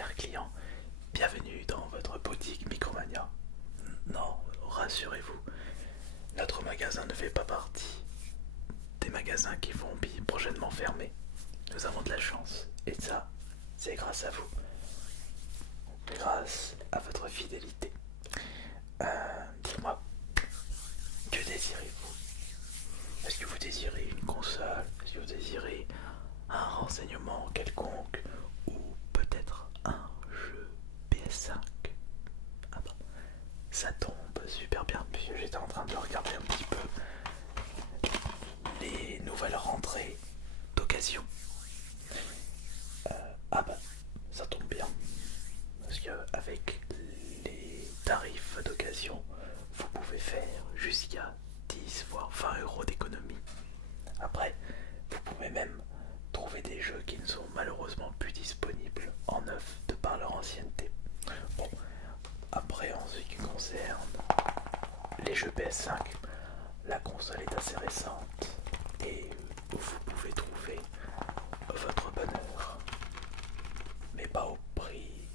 chers clients, bienvenue dans votre boutique Micromania. Non, rassurez-vous, notre magasin ne fait pas partie des magasins qui vont prochainement fermer. Nous avons de la chance, et ça, c'est grâce à vous, grâce à votre fidélité. Dites-moi, que désirez-vous? Est-ce que vous désirez une console? Est-ce que vous désirez un renseignement quelconque? Ou peut-être un jeu PS5? Ah bah, ça tombe super bien, puisque j'étais en train de regarder un petit peu les nouvelles rentrées d'occasion. Ah bah, ça tombe bien, parce que avec les tarifs d'occasion, vous pouvez faire jusqu'à 10 voire 20 euros d'économie. Après, vous pouvez même trouver des jeux qui ne sont malheureusement plus disponibles en neuf de par leur ancienneté. Bon, après en ce qui concerne les jeux PS5, la console est assez récente et vous pouvez trouver votre bonheur, mais pas au prix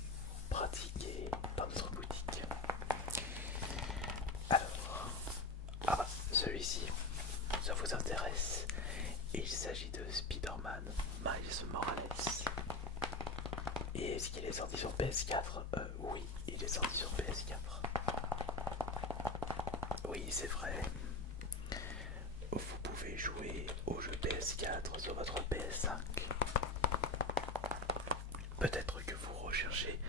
pratiqué dans notre boutique. Alors, ah bah, celui-ci, ça vous intéresse? Il s'agit de Spider-Man Miles Morales. Et est-ce qu'il est sorti sur PS4? Oui, il est sorti sur PS4. Oui, c'est vrai. Vous pouvez jouer au jeu PS4 sur votre PS5. Peut-être que vous recherchez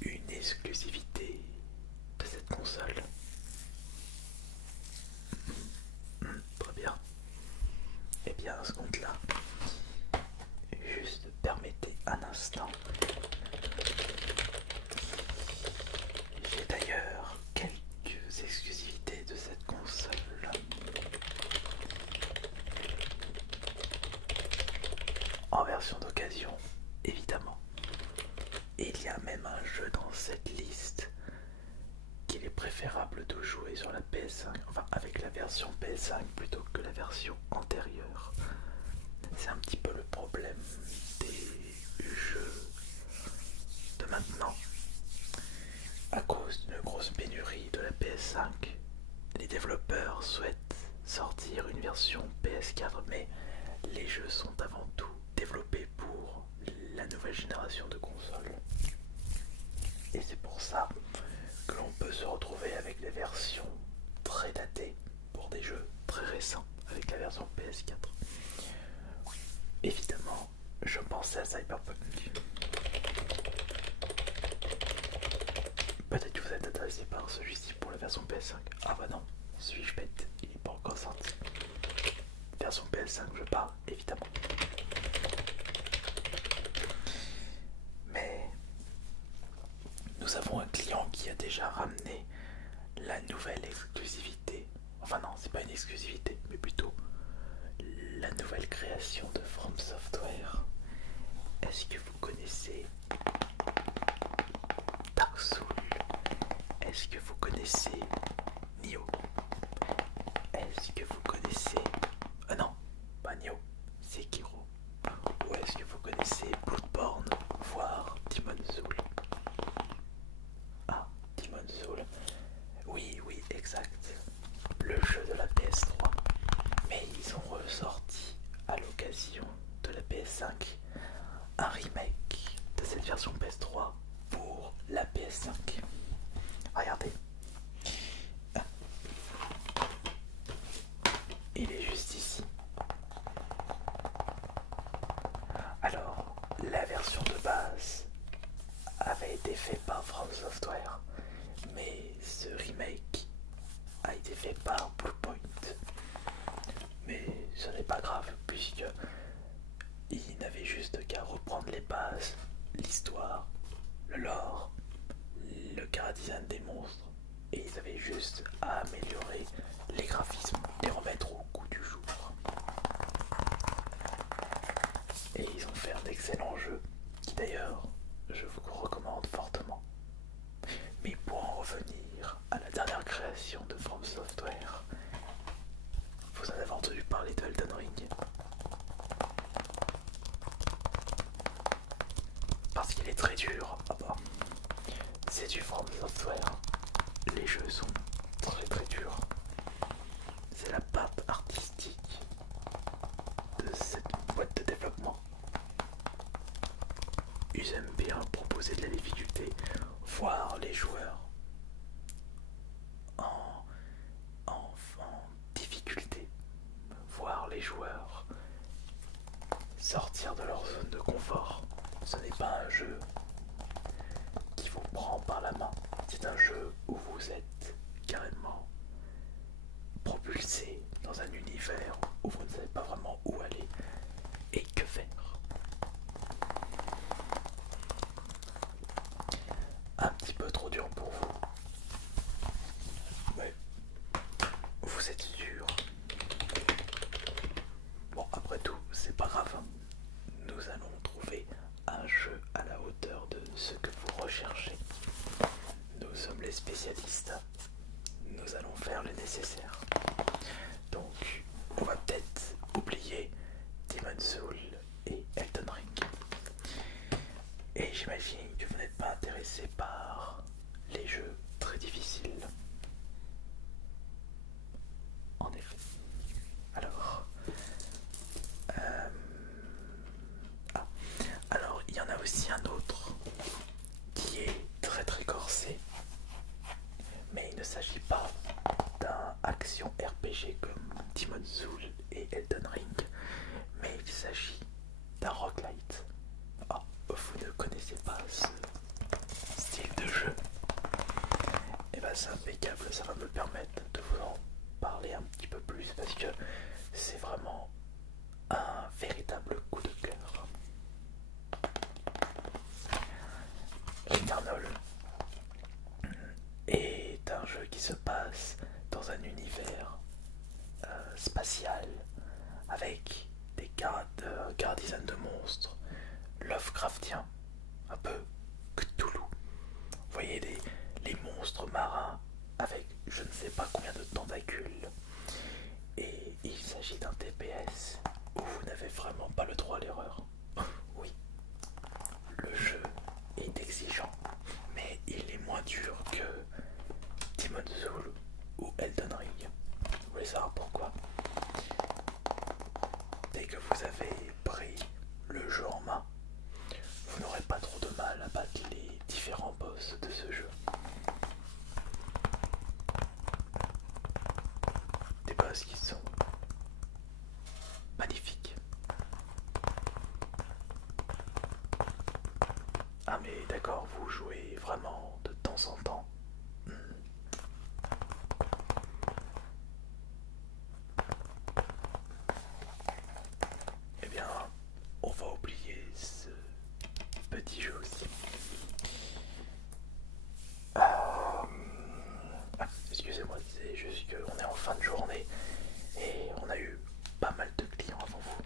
une exclusivité de cette console. Très bien. Et bien à ce compte-là, juste permettez un instant. J'ai d'ailleurs quelques exclusivités de cette console. En version d'occasion, évidemment. Et il y a même un jeu dans cette liste qu'il est préférable de jouer sur la PS5, enfin avec la version PS5 plutôt que la version antérieure. C'est un petit peu le problème des jeux de maintenant. À cause d'une grosse pénurie de la PS5, les développeurs souhaitent sortir une version PS4, mais les jeux sont avant tout développés pour la nouvelle génération de consoles. Et c'est pour ça que l'on peut se retrouver avec des versions très datées pour des jeux très récents avec la version PS4. Évidemment, je pensais à Cyberpunk. Peut-être que vous êtes intéressé par celui-ci pour la version PS5. Ah bah non, suis-je bête, il n'est pas encore sorti. Version PS5, je parle, évidemment. Mais nous avons un client qui a déjà ramené la nouvelle exclusivité. Enfin non, c'est pas une exclusivité, mais plutôt la nouvelle création de From Software. Est-ce que vous connaissez Dark Souls? Est-ce que vous connaissez Nioh? Est-ce que vous connaissez... Ah non, pas Nioh, Sekiro. Ou est-ce que vous connaissez Bloodborne, voire Demon's Soul? Ah, Demon's Soul. Oui, oui, exact. Le jeu de la PS3. Mais ils ont ressorti à l'occasion de la PS5 un remake de cette version PS3 pour la PS5. Regardez. Il est juste ici. Alors, la version de base avait été faite par From Software, mais ce remake a été fait par Bluepoint. Mais ce n'est pas grave, puisque il n'avait juste qu'à reprendre les bases, l'histoire, le lore, le chara-design des monstres, et ils avaient juste à améliorer les graphismes, les remettre au goût du jour. Et ils ont fait un excellent jeu, qui d'ailleurs, je vous recommande fortement. Mais pour en revenir à la dernière création de From Software, vous en avez entendu parler de Elden Ring? Parce qu'il est très dur. Ah du From Software. Les jeux sont très très durs. C'est la patte artistique de cette boîte de développement. Ils aiment bien proposer de la difficulté, voir les joueurs en, en difficulté, voir les joueurs sortir de leur zone de confort. Ce n'est pas un jeu qui vous prend par la main, c'est un jeu où vous êtes carrément propulsé dans un univers où vous ne savez pas vraiment où aller et que faire. Un petit peu trop dur pour vous, mais vous êtes sûr. Bon, après tout, c'est pas grave. Nous allons trouver un jeu à la hauteur de ce que vous recherchez. Nous sommes les spécialistes. Nous allons faire le nécessaire. Donc, on va peut-être oublier Demon's Souls et Elden Ring. Et j'imagine que vous n'êtes pas intéressé par les jeux très difficiles. En effet. Alors, alors il y en a aussi un autre qui est très très corsé, mais il ne s'agit pas d'un action RPG comme Demon's Souls et Elden Ring, mais il s'agit d'un roguelite. Ah, vous ne connaissez pas ce style de jeu? Et ben c'est impeccable, ça va me permettre de vous en parler un petit peu plus parce que c'est vraiment un véritable coup de cœur. Returnal est un jeu qui se passe dans un univers spatial avec des gardisanes de monstres Lovecraftiens, un peu Cthulhu. Vous voyez les monstres marins avec je ne sais pas combien de tentacules. Et il s'agit d'un TPS où vous n'avez vraiment pas le droit à l'erreur. Oui, le jeu est exigeant, mais il est moins dur que Demon's Souls ou Elden Ring. Vous voulez savoir pourquoi? Dès que vous avez pris le jeu en main, vous n'aurez pas trop de mal à battre les différents boss de ce jeu. Des boss qui sont magnifiques. Ah mais d'accord, vous jouez vraiment de temps en temps. Eh bien, on va oublier ce petit jeu aussi. Excusez-moi, c'est juste qu'on est en fin de journée et on a eu pas mal de clients avant vous.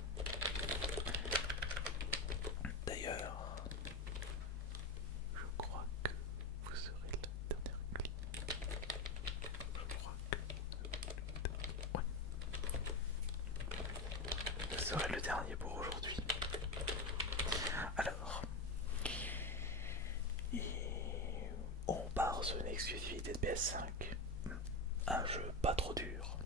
D'ailleurs, je crois que vous serez le dernier client. Je crois que... Ouais. Vous serez le dernier pour aujourd'hui. Alors, on part sur une exclusivité de PS5. Un jeu pas trop dur.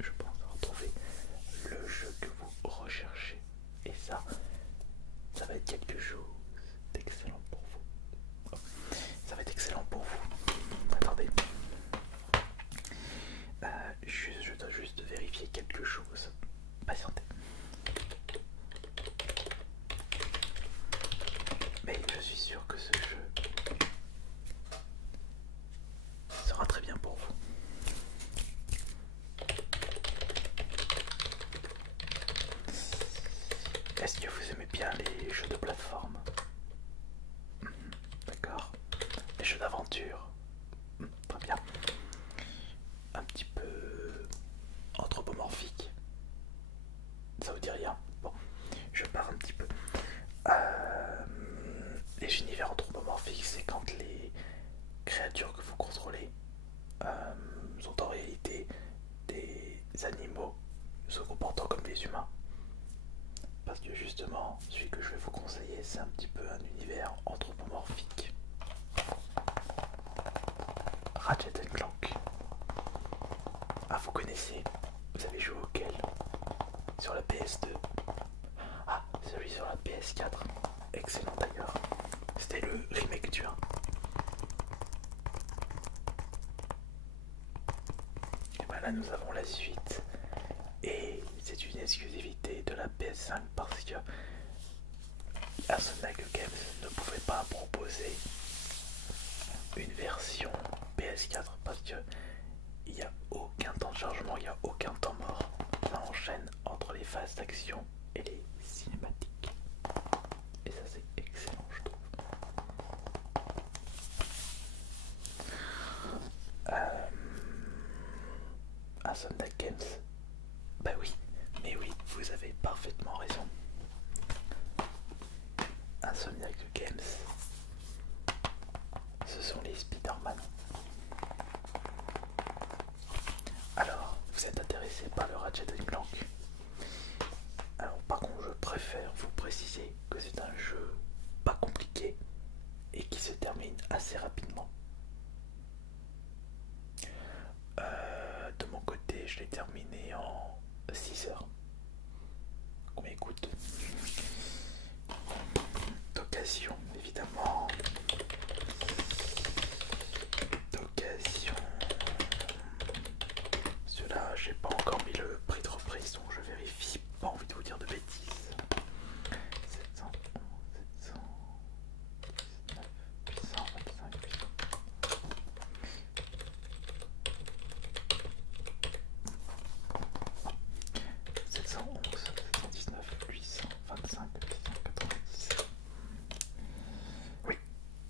Je pense avoir trouvé le jeu que vous recherchez. Et ça va être quelque chose d'excellent pour vous. Ça va être excellent pour vous. Attendez. Je dois juste vérifier quelque chose. Patientez. Mais je suis sûr que ce jeu sera très bien pour vous. Est-ce que vous aimez bien les jeux de plateforme? D'accord. Les jeux d'aventure? Très bien. que justement, celui que je vais vous conseiller, c'est un petit peu un univers anthropomorphique. Ratchet Clank. Ah, vous connaissez? Vous avez joué auquel? Sur la PS2. Ah, celui sur la PS4. Excellent d'ailleurs. C'était le remake du 1. Et ben là, nous avons la suite. Et c'est une exclusivité de la PS5 parce que Insomniac Games ne pouvait pas proposer une version PS4 parce que il n'y a aucun temps de chargement, il n'y a aucun temps mort. Ça enchaîne entre les phases d'action et les cinématiques. Et ça c'est excellent je trouve. Insomniac Games. Bah oui, mais oui, vous avez parfaitement raison. Insomniac Games, ce sont les Spider-Man. Alors, vous êtes intéressé par le Ratchet Clank? Alors, par contre, je préfère vous préciser que c'est un jeu pas compliqué et qui se termine assez rapidement. De mon côté, je l'ai terminé en 6 heures. Combien il coûte? D'occasion, évidemment. D'occasion. Celui-là, j'ai pas encore mis le prix de reprise, donc je vérifie. Pas envie de vous dire de bêtises. 711, 719, 825, 800. 711, 719, 825, 890. Oui,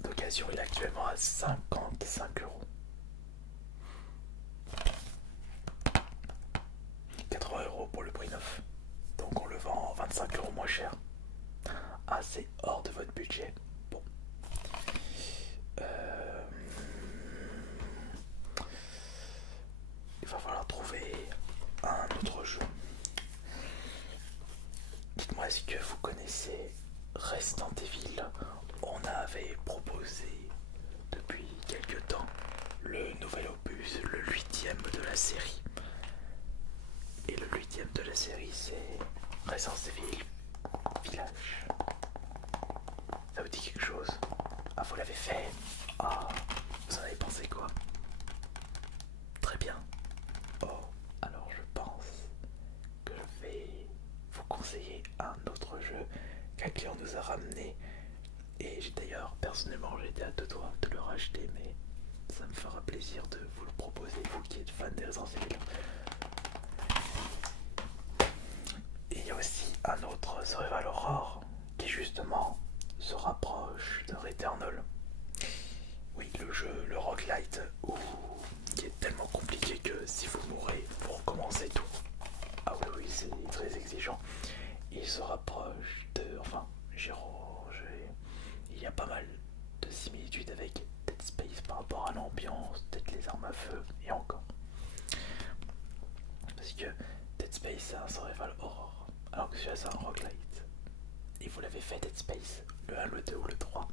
d'occasion, il est actuellement à 55 euros. 80 euros pour le prix neuf. Donc on le vend 25 euros moins cher. Ah, c'est hors de votre budget. Bon. Il va falloir trouver un autre jeu. Dites-moi, est-ce que vous connaissez Resident Evil? On avait proposé depuis quelques temps le nouvel opus, le 8e de la série. Et le 8e de la série, c'est Resident Evil Village. Ça vous dit quelque chose? Ah, vous l'avez fait? Ah, vous en avez pensé quoi? Très bien. Oh, alors je pense que je vais vous conseiller un autre jeu qu'un client nous a ramené. Et d'ailleurs, personnellement, j'étais à deux doigts de le racheter, mais ça me fera plaisir de vous le proposer, vous qui êtes fan des Resident Evil. Et il y a aussi un autre Survival Horror qui justement se rapproche de Returnal. Oui, le jeu, le roguelite, qui est tellement compliqué que si vous mourrez, vous recommencez tout. Ah oui, oui, c'est très exigeant. Il se rapproche de... Enfin, il y a pas mal de similitudes avec Dead Space par rapport à l'ambiance, peut-être les armes à feu, et encore. Parce que Dead Space, c'est un survival horror, alors que celui-là, c'est un roguelite. Et vous l'avez fait Dead Space, le 1, le 2 ou le 3?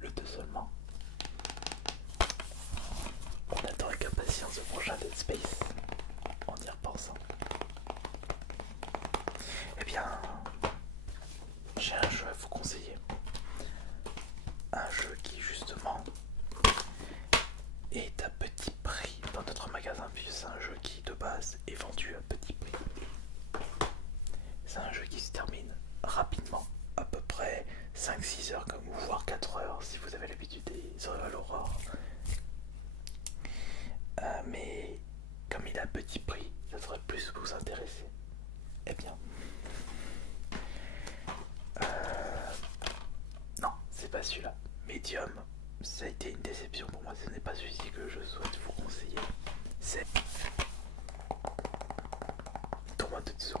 Le 2 seulement. On attend avec impatience le prochain Dead Space, en y repensant. Eh bien, j'ai un jeu à vous conseiller. Un jeu qui justement est à petit prix dans notre magasin, puisque c'est un jeu qui de base est vendu à petit prix. C'est un jeu qui se termine rapidement, à peu près 5-6 heures, comme, voire 4 heures si vous avez l'habitude des survival horror. Mais comme il a un petit prix, ça devrait plus vous intéresser. Eh bien, non, c'est pas celui-là. Medium, ça a été une déception pour moi. Ce n'est pas celui-ci que je souhaite vous conseiller. C'est Tormented Souls.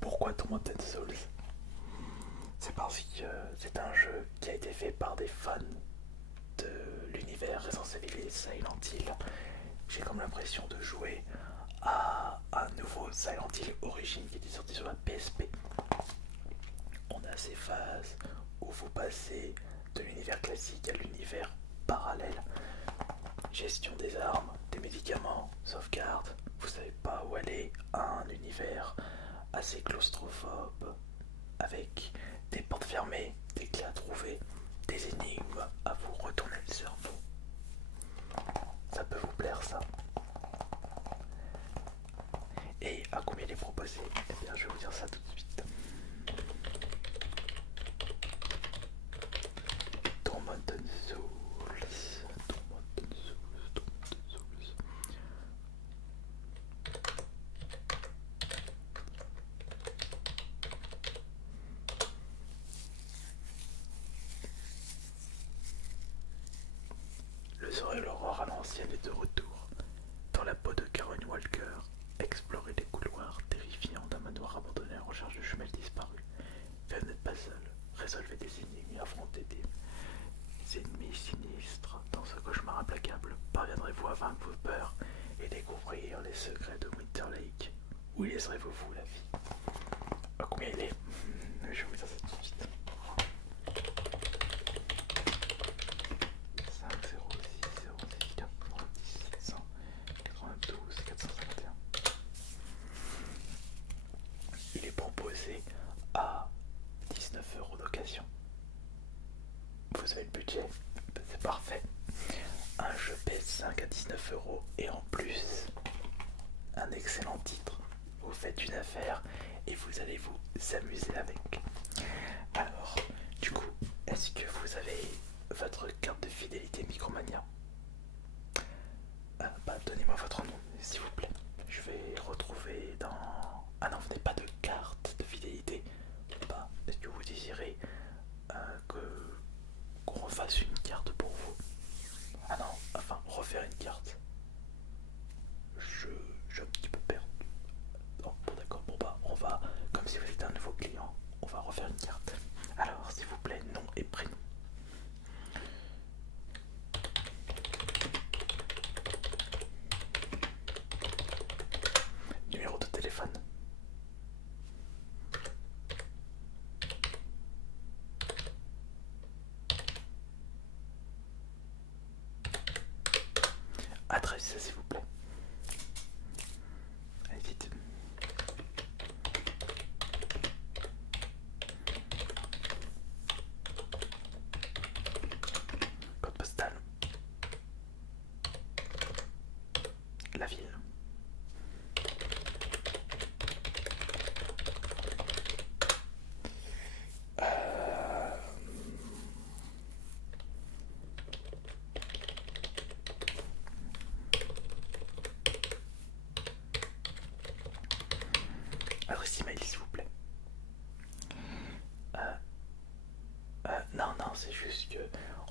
Pourquoi Tormented Souls? C'est parce que c'est un jeu qui a été fait par des fans de l'univers Resident Evil et Silent Hill. j'ai comme l'impression de jouer à un nouveau Silent Hill Origin qui était sorti sur la PSP. On a ces phases où vous passez de l'univers classique à l'univers parallèle. Gestion des armes, des médicaments, sauvegarde, vous savez pas où aller, un univers assez claustrophobe, avec des portes fermées, des clés à trouver, des énigmes à vous retourner le cerveau. Ça peut vous plaire ça? Et à combien il est proposé? Eh bien je vais vous dire ça tout de suite. Tormented Souls. Le soleil et l'aurore à l'ancienne est de retour. Dans la peau de Karen Walker, explorez les couloirs terrifiants d'un manoir abandonné en recherche de jumelles disparues. Mais vous n'êtes pas seul. Résolvez des énigmes et affrontez des ennemis sinistres. Dans ce cauchemar implacable, parviendrez-vous à vaincre vos peurs et découvrir les secrets de Winter Lake? Où y laisserez-vous la vie? À combien il est? Je vais vous dire ça tout de suite. 5, 0, 6, 0, 6, 90, 700, 92, 451. Il est proposé à 19 € d'occasion. Vous avez le budget? C'est parfait. Un jeu PS5 à 19 € et en plus un excellent titre. Vous faites une affaire et vous allez vous amuser avec. Alors, du coup, est-ce que vous avez votre carte de fidélité Micromania? Donnez-moi votre nom, s'il vous plaît. Je vais retrouver dans... Ah non, vous n'avez pas de carte de fidélité. Est-ce que vous désirez qu'on refasse une carte pour vous? Ah non, enfin, refaire une carte. Je suis un petit peu perdu. Oh, bon d'accord, on va, comme si vous étiez un nouveau client, on va refaire une carte. Alors, s'il vous plaît, nom et prénom. Numéro de téléphone. Adresse, s'il vous plaît. Allez vite. Code postal. La ville. Adresse email, s'il vous plaît. Non, c'est juste que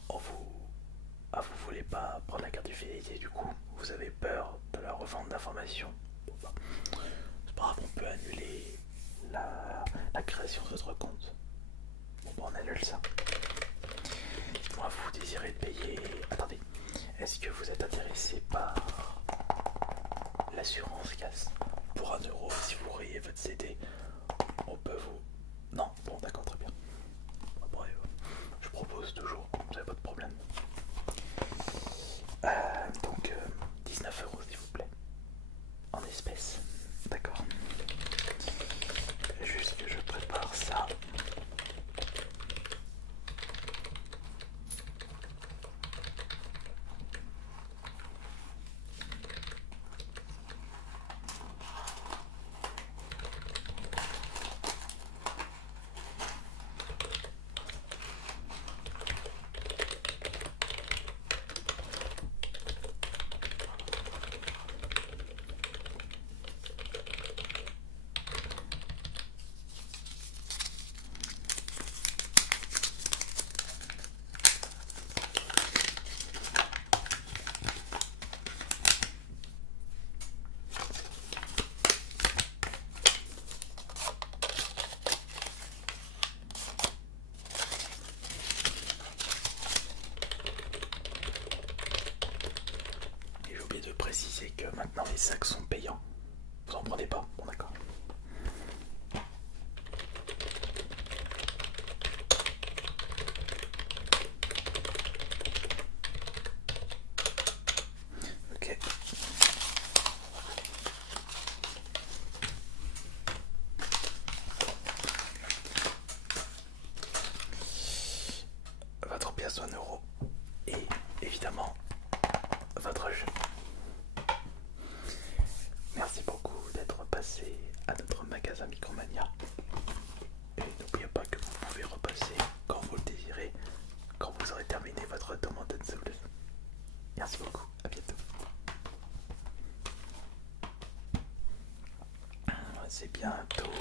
vous voulez pas prendre la carte de fidélité, du coup, vous avez peur de la revente d'informations. C'est pas grave, on peut annuler la création de votre compte. On annule ça. Dites-moi, vous désirez payer... Attendez, est-ce que vous êtes intéressé par l'assurance casse? Pour 1 €, si vous rayez votre CD, on peut vous... Non, bon d'accord, très bien. Après, je propose toujours, vous n'avez pas de problème. Donc, 19 € s'il vous plaît. En espèces, d'accord. Juste que je prépare ça. les sacs sont payants. Vous en prenez pas? Bon d'accord. Ok. Votre pièce de 1 € et évidemment votre jeu. Merci beaucoup d'être passé à notre magasin Micromania. Et n'oubliez pas que vous pouvez repasser quand vous le désirez, quand vous aurez terminé votre demande de Souls. Merci beaucoup, à bientôt. C'est bientôt